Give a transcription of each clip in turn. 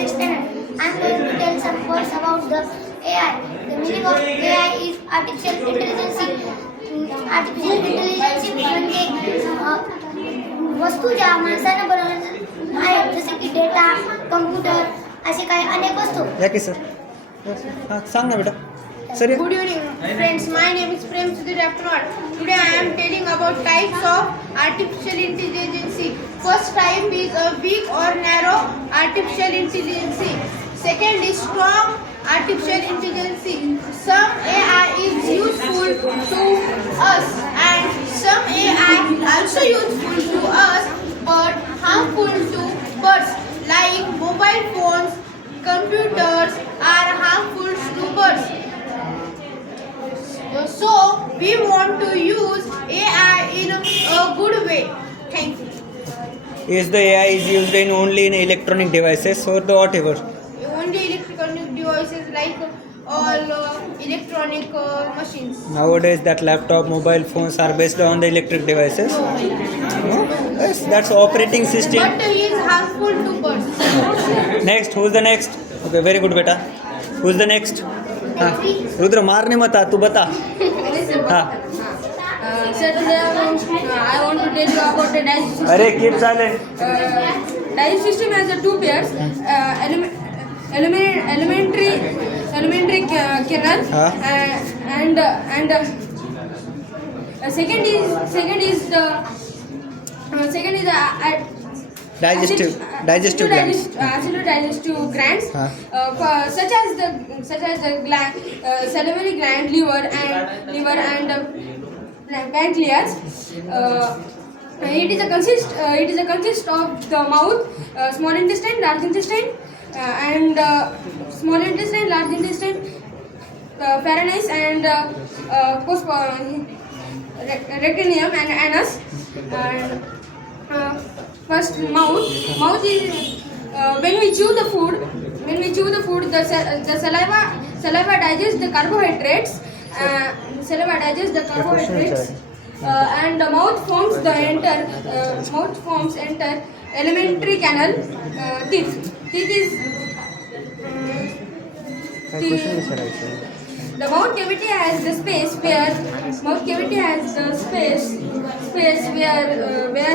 6th standard. I am going to tell some words about the AI. The meaning of AI is artificial intelligence. Artificial intelligence म्हणजे वस्तू ज्या माणसानं बनवल्या आहेत, जसे की डेटा, कम्प्युटर, असे काही अनेक वस्तू. या की सर हां सांग ना बेटा sir. Good evening, friends. My name is Prem Sudhir Apnwal. Today I am telling about types of artificial intelligence. First type is a weak or narrow artificial intelligence. Second is strong artificial intelligence. Some AI is useful to us and some AI also useful to us but harmful to birds, like mobile phones, computers are harmful to birds. So we want to use AI in a good way. Thank you. Is the AI is used in only in electronic devices or the whatever? Only electronic devices like all electronic machines. Nowadays that laptop, mobile phones are based on the electric devices. No? Yes, that's operating system. But he is harmful to birds. Next, who's the next? Okay, very good beta. Who's the next? हाँ रुद्र मारने मत आ, तू बता. हाँ Sir, today I want to tell you about the digestive system. अरे keep silent. Digestive system has two pairs, elementary kernel and second is the digestive glands. Acidic digestive glands, such as the gland, salivary gland, liver and pancreas. It is a consist of the mouth, small intestine, large intestine, and small intestine, large intestine, pharynx and rectinium and anus. And first, mouth is when we chew the food, the saliva digests the carbohydrates. And the mouth forms enter elementary canal. Teeth is the mouth cavity has the space where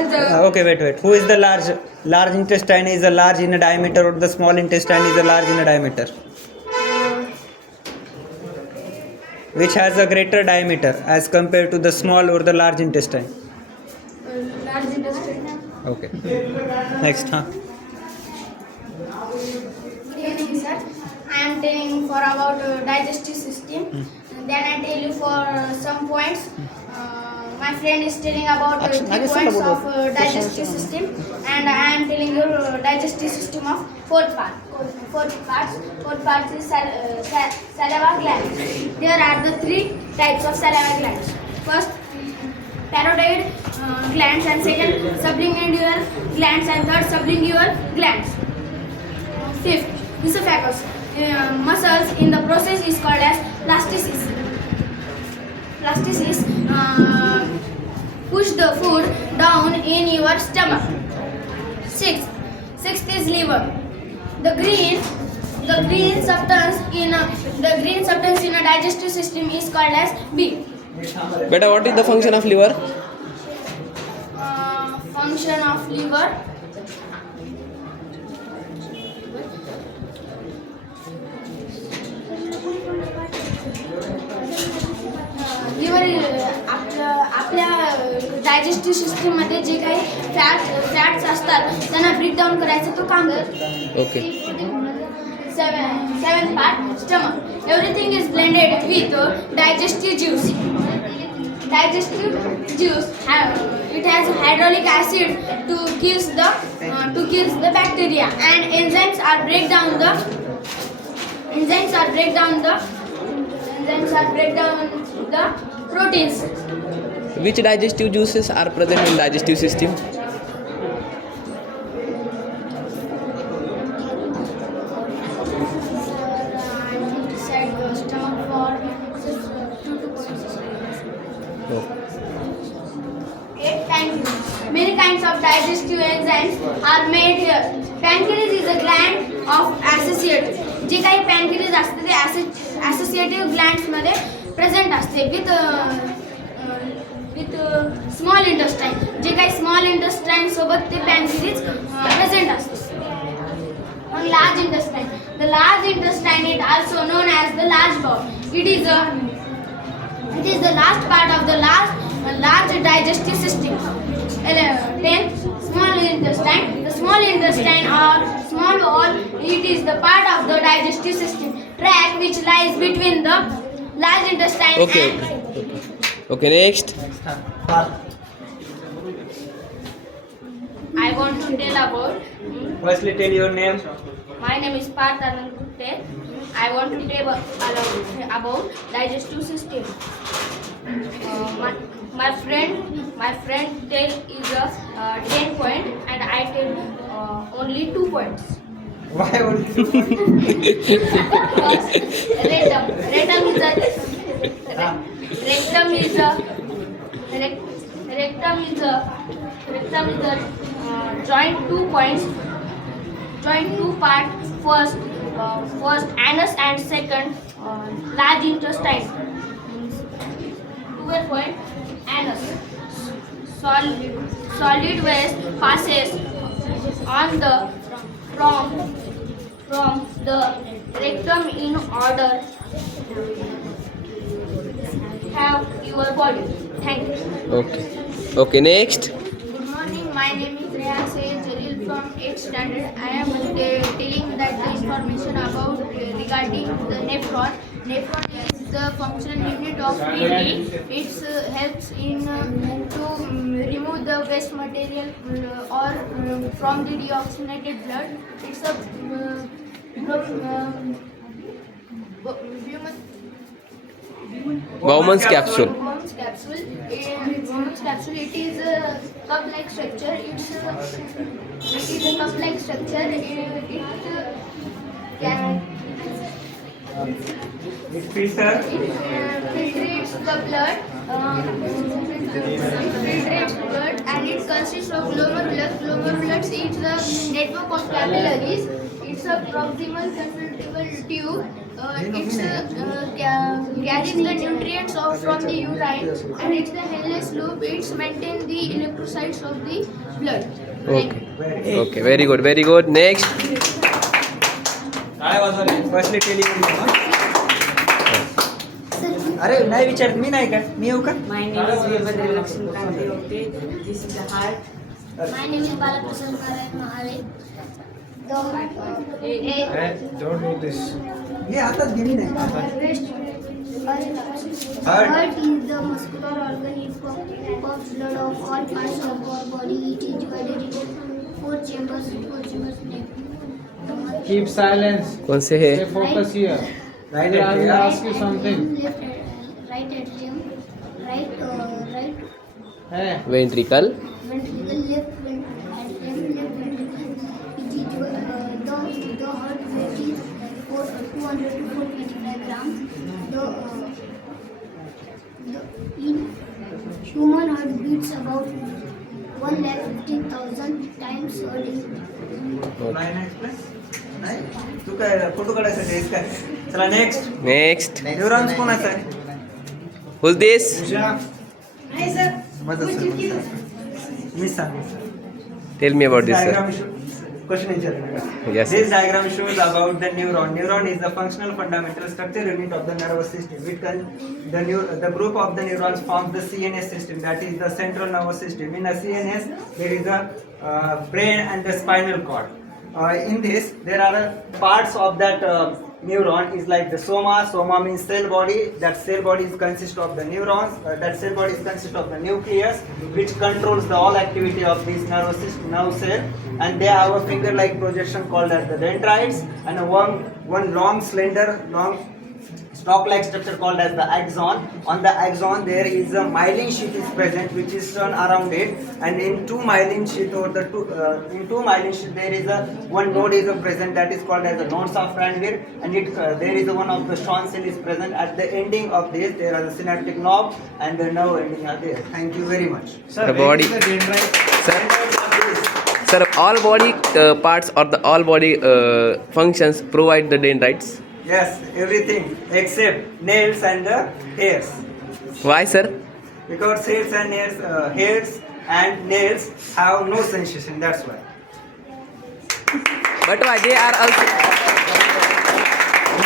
the Okay, wait. Who is the large intestine is a large in a diameter or the small intestine is a large in a diameter? Which has a greater diameter as compared to the small or the large intestine? large intestine. Okay. Next, huh? Good evening, sir. I am telling for about digestive system. Then I tell you for some points. My friend is telling about three points of digestive system, and I am telling you digestive system of fourth part. Fourth part is saliva glands. There are the three types of saliva glands. First, parotoid glands, and second, sublingual glands, and third, sublingual glands. Fifth, esophagus. Muscles in the process is called as plasticis. Push the food down in your stomach. Sixth is liver. The green substance in a digestive system is called as B. Beta, what is the function of liver? Function of liver. Liver आपल्या digestive सिस्टीममध्ये जे काही fats असतात त्यांना breakdown करायचं तो काम करतो. Okay. Seventh part, stomach. Everything is blended with digestive juice. It has hydraulic acid to kills the bacteria, and enzymes are break down the proteins. Which digestive juices are present in digestive system? Many kinds of digestive enzymes are made here. Pancreas is a gland of associative. जे काही pancreas असते ते associative ग्लँड्समध्ये present असते with small intestine. जे काही small intestine सोबत ते पॅनक्रियाज प्रेझेंट असते. मग large intestine. The large intestine it also known as the large bowel. It is the last part of the large digestive system. 10. Small intestine. The small intestine or small bowel, it is the part of the digestive system tract which lies between the large intestine Okay. and Okay, next. I want to tell about Firstly, tell your name. my name is Parth Anand Gutte. I want to tell about digestive system. My friend tell is a 10 point and I tell only 2 points. Why only two? Rectum is a joint 2 points, joint 2 part. First anus and second large intestine. 12 point anus. Solid waste passes on the from the rectum in order have your body. Thank you. Okay. Okay, next. Good morning, my name is Rehan Syed Jalil from 8th standard. I am telling that the information about regarding the nephron. Nephron is the functional unit of kidney. It helps in to remove the waste material or from the deoxygenated blood. It's a Bowman's capsule. Bowman's capsule. Bowman's capsule. It is a cup-like structure. It is a cup-like structure. It filter. Filtrates the blood. It filtrates blood, and it consists of glomerulus. Glomerulus is the network of capillaries. It's a proximal convolutional tube. Carries the nutrients from the urine, and it's the Henle's loop. It's maintain the electrolytes of the blood. Okay. Okay, very good, very good. Next. Firstly, tell your name. अरे नाही विचारत मी नाही का मी येऊ का My name is Veerabhadra Lakshmikant Deote. This is the heart. My name is Balakrishnan Karan Mahale. Don't do this. हे हातात घे मी नाही Heart is the muscular organ. It pumps blood of all parts of our body. It is divided into 4 chambers. Keep silence. कौन से है? Stay focus here. Right I will hand. ask you something. Right atrium, right Hey. Ventricle. ventricle, left atrium, left ventricle. It is the heart weight is 200 to 425 grams. The human heart beats about 1,50,000 times a day. नाही नाही express? नाही तू काय photo काढायसाठी आहेस काय चला next Next. Neurons कोणाचा आहे Who's this? मी सांग Tell me about this, sir. Question विचारणार Yes, This sir. diagram shows about the neuron. Neuron is the functional fundamental structure unit of the nervous system. The group of the neurons forms the CNS system, that is the central nervous system. In a CNS, there is a brain and the spinal cord. In this, there are parts of that neuron is like the soma. Soma means cell body. That cell body is consist of the neurons. That cell body is consist of the nucleus, which controls the all activity of this nervous system, nerve cell. And they have a finger-like projection called as the dendrites, and one long, slender, long stalk-like structure called as the axon. On the axon, there is a myelin sheath is present, which is turned around it, and in two myelin sheath there is one node is present, that is called as the nodes of Ranvier, and there is one of the Schwann cell is present. At the ending of this, there are the synaptic knob and the nerve ending are there. Thank you very much. Sir, The where body. is the dendrite? Sir. Sir, all body parts or the all body functions provide the dendrites. Yes, everything except nails and the hairs. Why, sir? Because hairs and nails have no sensation. That's why. But why they are also?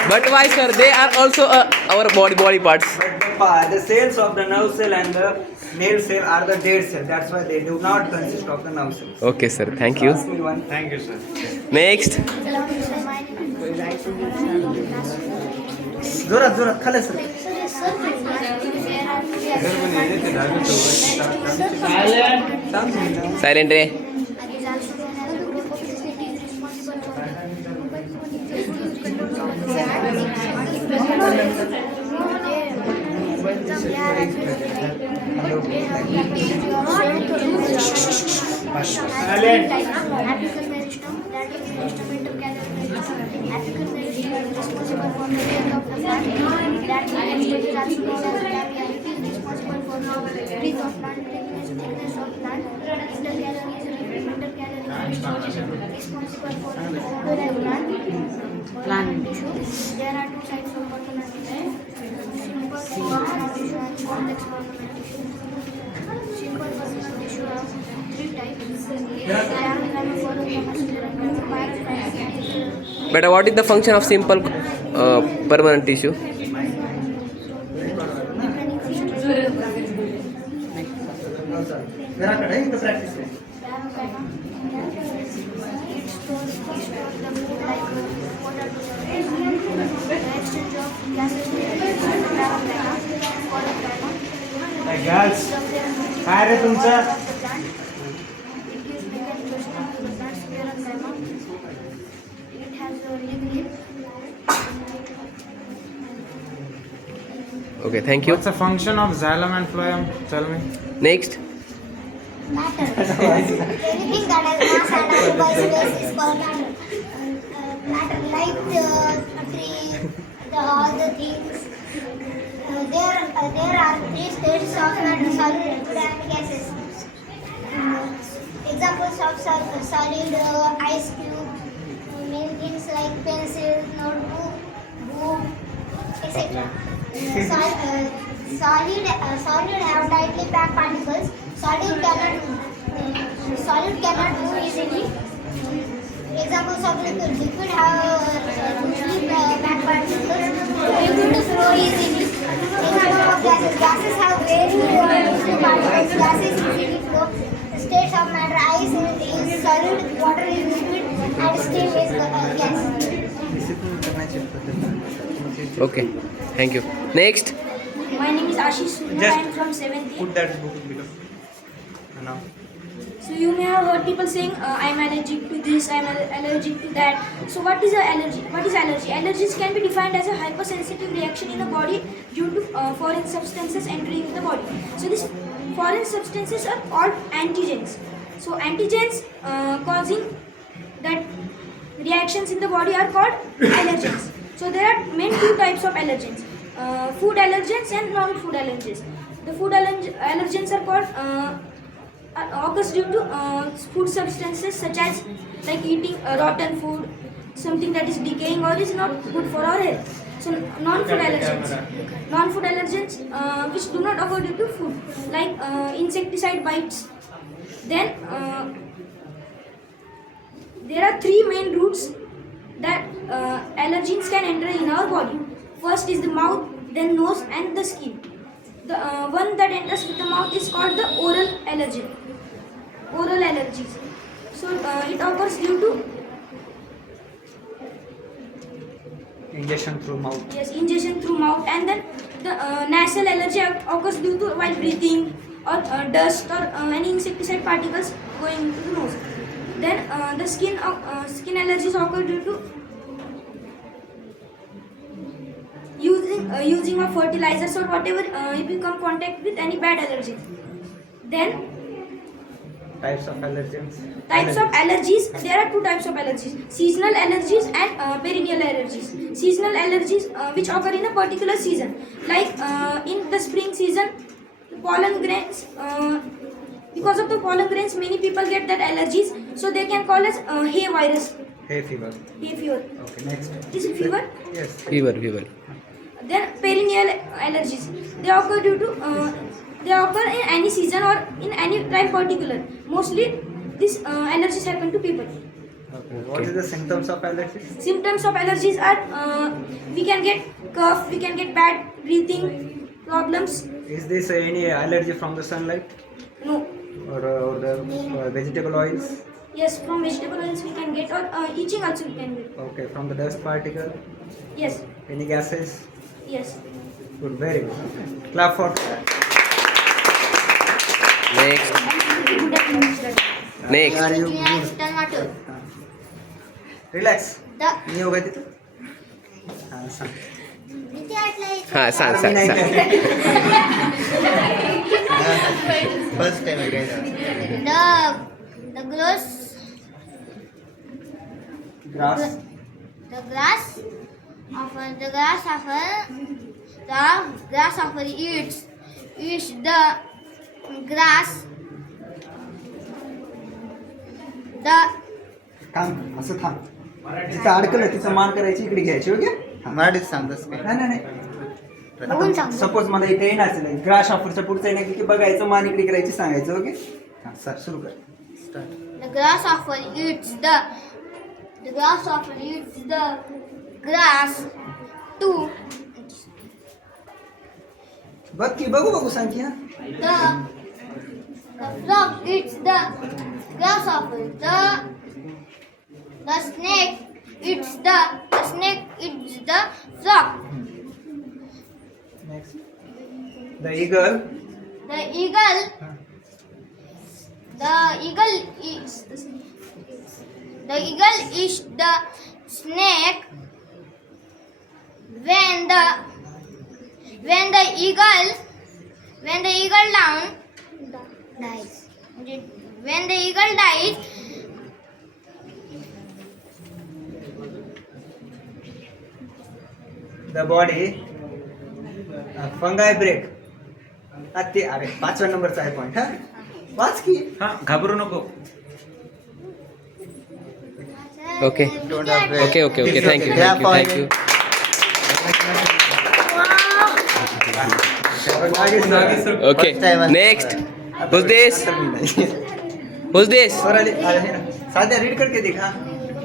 But why, sir? They are also our body parts. But the cells of the nerve cell and the nail cell are the dead cell. That's why they do not consist of the nerve cells. Okay, sir. Thank you. Ask me one. Thank you, sir. Next. जोरात जोरात खाली sir. Silent. Silent ray. Plant tissue. There are two types of ornamental tissue. Simple ornamental tissue and complex ornamental tissue. Simple ornamental tissue have three types. But what is the function of simple permanent tissue? घराकडे इथं practice आहे. Girls, काय रे तुमचं? Okay, thank you. What's the function of xylem and phloem? Tell me. Next. Matter. Anything that has mass and occupies space is called matter. Matter, like the tree, all the things. There are three states of matter: solid, liquid, and gases. Examples of solid ice cube, main things like pencil, notebook, book, etc. Solid have tightly packed particles. Solid cannot move easily. Examples of liquid. Liquid have loosely packed particles. Liquid to flow easily. Example of gases. Gases have very loosely particles. Gases easily flow. The states of matter: ice is solid, water is liquid, and steam is gas. Discipline करण्याची पद्धत. Okay, thank you. Next. My name is Ashish Surya. I am from 7th. Put that book below. Now. So you may have heard people saying, I am allergic to this, I am allergic to that. So what is a allergy? What is allergy? Allergies can be defined as a hypersensitive reaction in the body due to foreign substances entering the body. So these foreign substances are called antigens. So antigens causing that reactions in the body are called allergens. So there are main two types of allergens. Food allergens and non-food allergens. The food allergens are called occurs due to food substances such as like eating rotten food, something that is decaying or is not good for our health. So non-food allergens which do not occur due to food, like insecticide bites. Then there are three main routes that allergens can enter in our body. First is the mouth, then nose and the skin. The one that enters with the mouth is called the oral allergen. Oral allergies. So it occurs due to Injection through mouth. ingestion through mouth, and then the nasal allergy occurs due to while breathing or dust or any insecticide particles going into the nose. Then the skin allergies occur due to using of fertilizers or whatever if you come contact with any bad allergy. Then Types of allergens. types of allergies, there are two types of allergies: seasonal allergies and perennial allergies. Seasonal allergies which occur in a particular season, like in the spring season pollen grains Because of the pollen grains, many people get that allergies, so they can call as hay virus, Hay fever. hay fever. Okay, next. This is fever. Yes. Fever, fever. Then perennial allergies. They occur due to they occur in any season or in any time particular. Mostly, these allergies happen to people. Okay. What is the symptoms of allergy? Symptoms of allergies are we can get cough, we can get bad breathing problems. Is this any allergy from the sunlight No. or the vegetable oils? Yes, from vegetable oils we can get, or itching also we can get. Okay, from the dust particle? Yes, Any gases? yes. Good, very good. Clap for Next. Next. Are you good? Relax. मी उभा तिथं हां सांग हा सांग सांग सांग first time The grass grass the grass eats the grass the थांब असं थांब तिचं अडकलं तिचं मान करायची इकडे घ्यायची ओके मराठीत सांगतोस काय नाही नाही बघून नाही सांग. सपोज मला इथे येणार असेल ग्रास ऑफरच्या पुढचं आहे ना की बघायचं मान इकडे करायची सांगायचं ओके हां सर सुरू कर The grasshopper eats the grass too. बघ की बघू सांग की हां The frog eats the grasshopper. The snake eats the frog. Next the eagle The eagle eats the snake when the eagle dies. When the eagle dies, the body fungi break ते अरे 5व्या नंबरचा आहे पॉईंट हा watch की हा घाबरू नको. Okay okay okay okay thank you thank you thank you okay next who's this who's this साध्या रीड करके दिखा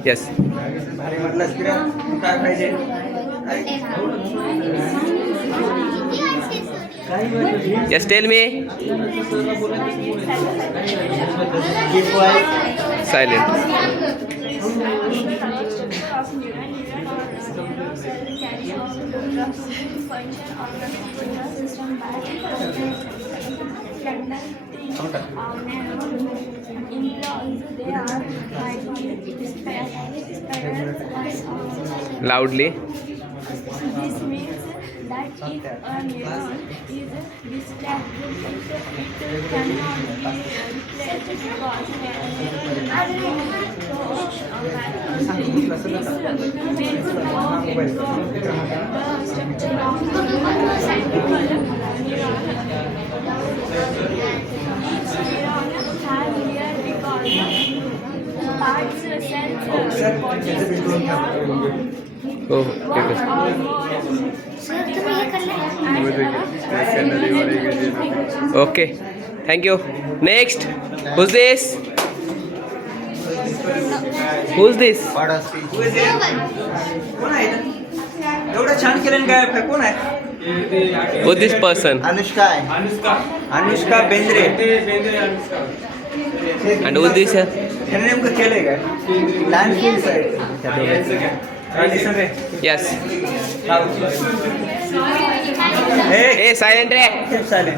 यस अरे म्हटलं काय पाहिजे yes tell me silent loudly This means that if a neuron is distracted, it cannot be replaced because oh ठीक है okay thank you next who's this who's this कोण आहे इथं? एवढं छान केलं काय कोण आहे हुज दिस पर्सन अनुष्का आहे. Anushka Bendre and who's this त्याने नेमकं केलंय काय लँडफिल साईड यस हे ए सायलेंट रे चालेल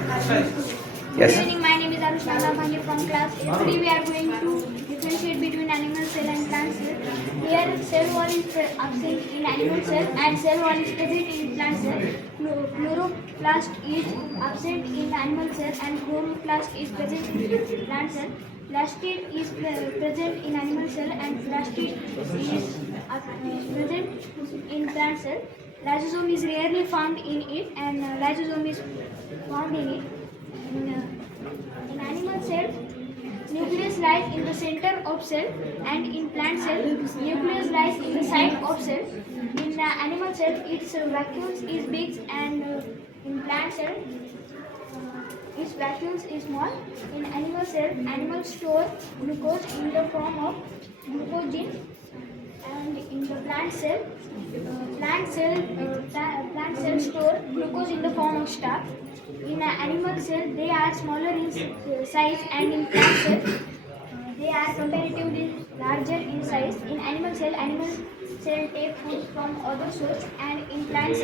yes My name is Anushka Lamani from class 8. Today we are going to differentiate between animal cell and plant cell. Here cell wall is absent in animal cell and cell wall is present in plant cell. Chloroplast is absent in animal cell and chloroplast is present in plant cell. Plastid is present in animal cell and plastid is present in plant cell. Lysosome is rarely found in it and lysosome is found in it. In animal cell, nucleus lies in the center of cell, and in plant cell, nucleus lies in the side of cell. In animal cell, its vacuole is big, and in plant cell, its vacuole is small. In animal cell, animals store glucose in the form of glucogen, and in the plant cell, plant cell store glucose in the form of starch. In animal cell, they are smaller in size, and in plant cell, they are comparatively larger in size. In animal cell take food from other source, and in plant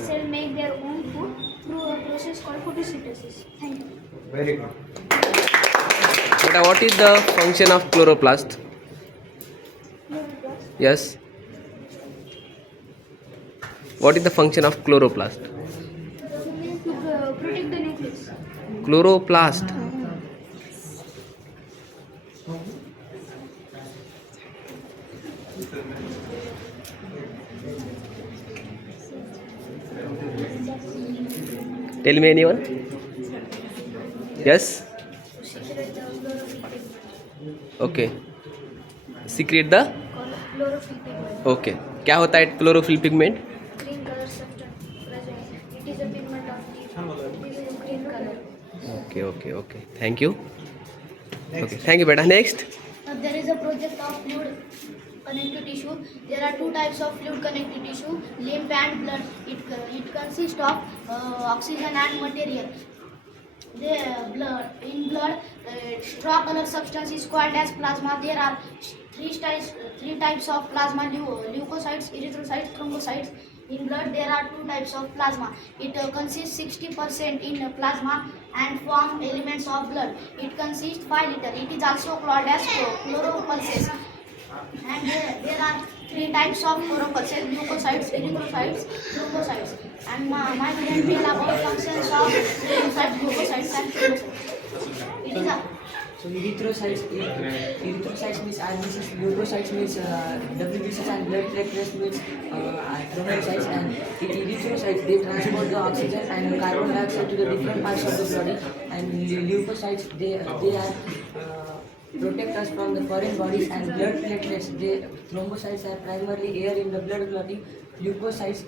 cell make their own food through a process called photosynthesis. Thank you. Very good. Beta, what is the function of chloroplast? Yes. What is the function of chloroplast? To protect the nucleus. Chloroplast. Tell me anyone? Yes? Okay. Secrete the? Chlorophyll pigment. Okay. क्या होता है chlorophyll pigment? Green color substance present. It is a pigment of leaf. It is green color. Okay. Thank you. Okay. Thank you, beta. Next. There is a project of fluid connective tissue. There are two types of fluid connective tissue, lymph and blood. It consists of oxygen and material. In blood, straw color substance is called as plasma. There are three types of plasma: leukocytes, erythrocytes, thrombocytes. In blood, there are two types of plasma. It consists 60% in plasma and form elements of blood. It consists 5 liter. It is also called as chloropulses. And there are three types of chloropulses: leukocytes, erythrocytes, thrombocytes. And my friend will about functions of leukocytes, leukocytes, and thrombocytes. It is a So erythrocytes means RBCs, leukocytes means WBCs, and blood platelets means thrombocytes. And in erythrocytes they transport the oxygen and carbon dioxide to the different parts of the body. And leukocytes they are protect us from the foreign bodies. And blood platelets, thrombocytes are primarily air in the blood clotting. Leukocytes,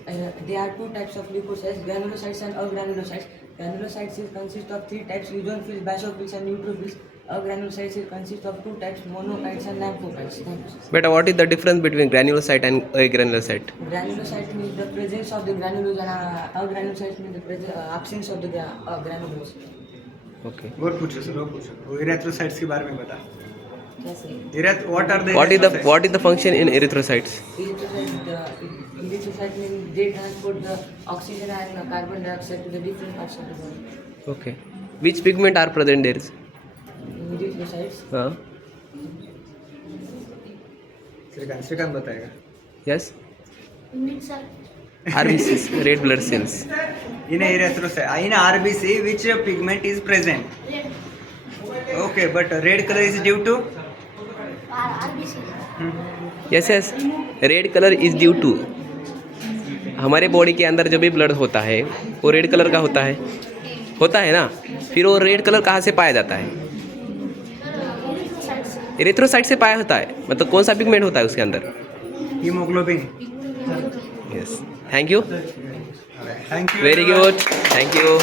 there are two types of leukocytes: granulocytes and agranulocytes. Granulocytes consist of three types: eosinophils, basophils, and neutrophils. Agranulocytes consist of two types: monocytes and lymphocytes. Thank you. Beta, what is the difference between granulocyte and agranulocyte? Granulocyte means the presence of the granules, and agranulocytes means the absence of the granules. Okay. और पूछो sir, और पूछो. Erythrocytes के बारे में बता. Yes, sir. What are the What is the function in erythrocytes? Erythrocytes means they transport the oxygen and carbon dioxide to the different parts of the body. Okay. Which pigment are present there? Erythrocytes. Shrikant बताएगा. Yes. unit, sir. RBCs, red blood cells. In RBC, which pigment is present? Red. Okay, but red color is due to? RBC. Yes. Red color is due to. हमारे body के अंदर जब भी blood होता है वो red colour का होता है ना. फिर वो रेड कलर कहाँ से पाया जाता है? एरिथ्रोसाइट से पाया होता है. मतलब कौन सा पिगमेंट होता है उसके अंदर? Haemoglobin. Yes. Thank you. Thank you. Very good. Thank you.